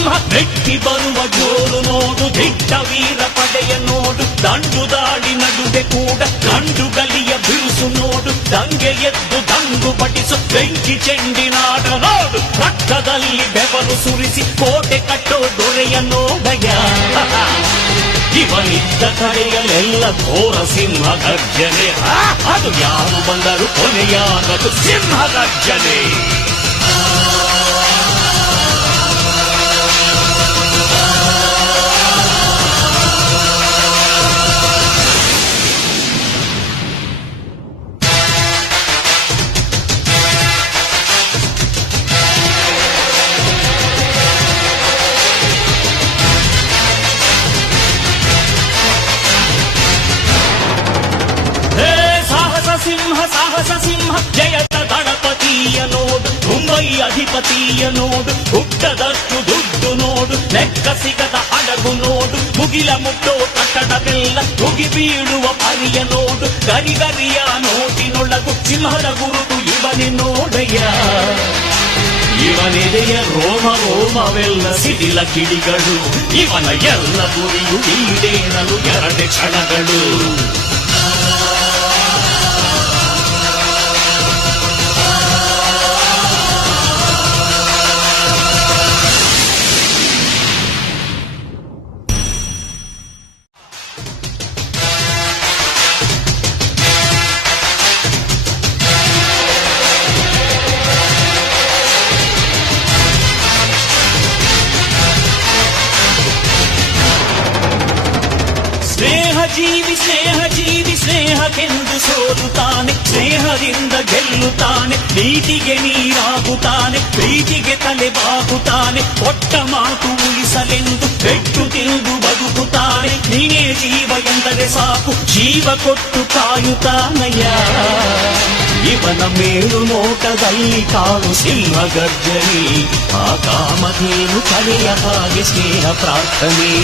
ಸಿಂಹ ಮೆಟ್ಟಿ ಬರುವ ಜೋರು ನೋಡು, ದಿಟ್ಟ ವೀರ ಪಡೆಯ ನೋಡು, ದಂಡು ದಾಳಿ ನಡುವೆ ಕೂಡ ಗಂಡು ಗಲಿಯ ಬಿರುಸು ನೋಡು, ದಂಗೆ ಎದ್ದು ದಂಗು ಬಡಿಸು ಬೆಂಕಿ ಚೆಂಡಿನಾಡ ನೋಡು, ರಕ್ತದಲ್ಲಿ ಬೆವರು ಸುರಿಸಿ ಕೋಟೆ ಕಟ್ಟೋ ದೊರೆಯ ನೋಡಯ. ಇವನಿದ್ದ ಕಡೆಯಲ್ಲೆಲ್ಲ ಘೋರ ಸಿಂಹ ಗರ್ಜನೆ, ಅದು ಯಾರು ಬಂದರು ಕೊನೆಯಾಗದು ಸಿಂಹ ಗರ್ಜನೆ. ಸಾಹಸ ಸಿಂಹ ಜಯದ ಗಣಪತಿಯ ನೋಡು, ಮುಂಬೈ ಅಧಿಪತಿಯ ನೋಡು, ಹುಟ್ಟದಷ್ಟು ದುಡ್ಡು ನೋಡು, ಲೆಕ್ಕ ಸಿಗದ ಹಡಗು ನೋಡು, ಮುಗಿಲ ಮುಟ್ಟೋ ಕಟ್ಟಡವೆಲ್ಲ ಮುಗಿ ಬೀಳುವ ಪರಿಯ ನೋಡು, ಗರಿಗರಿಯ ನೋಟಿನೊಳಗು ಸಿಂಹದ ಗುರುತು ಇವನೇ ನೋಡಯ್ಯ. ಇವನೆದೆಯ ರೋಮ ರೋಮವೆಲ್ಲ ಸಿಡಿಲ ಕಿಡಿಗಳು, ಇವನ ಎಲ್ಲ ಗುರಿಯು ಈಡೇರಲು 2 ಕ್ಷಣಗಳು. ಸ್ನೇಹಕ್ಕೆಂದು ಸೋಲುತ್ತಾನೆ, ಸ್ನೇಹದಿಂದ ಗೆಲ್ಲುತ್ತಾನೆ, ನೀತಿಗೆ ನೀರಾಗುತ್ತಾನೆ, ಪ್ರೀತಿಗೆ ತಲೆ ಬಾಗುತ್ತಾನೆ, ಕೊಟ್ಟ ಮಾತು ಉಳಿಸಲೆಂದು ಪೆಟ್ಟು ತಿಂದು ಬದುಕುತ್ತಾನೆ, ನೀನೇ ಜೀವ ಎಂದರೆ ಸಾಕು ಜೀವ ಕೊಟ್ಟು ಕಾಯುತ್ತಾನಯ್ಯ. ಇವನ ಮೇಲು ನೋಟದಲ್ಲಿ ಕಾಣು ಸಿಂಹ ಗರ್ಜನೆ, ಆ ಕಾಮಧೇನು ಕಲೆಯ ಹಾಗೆ ಸ್ನೇಹ ಪ್ರಾರ್ಥನೆ.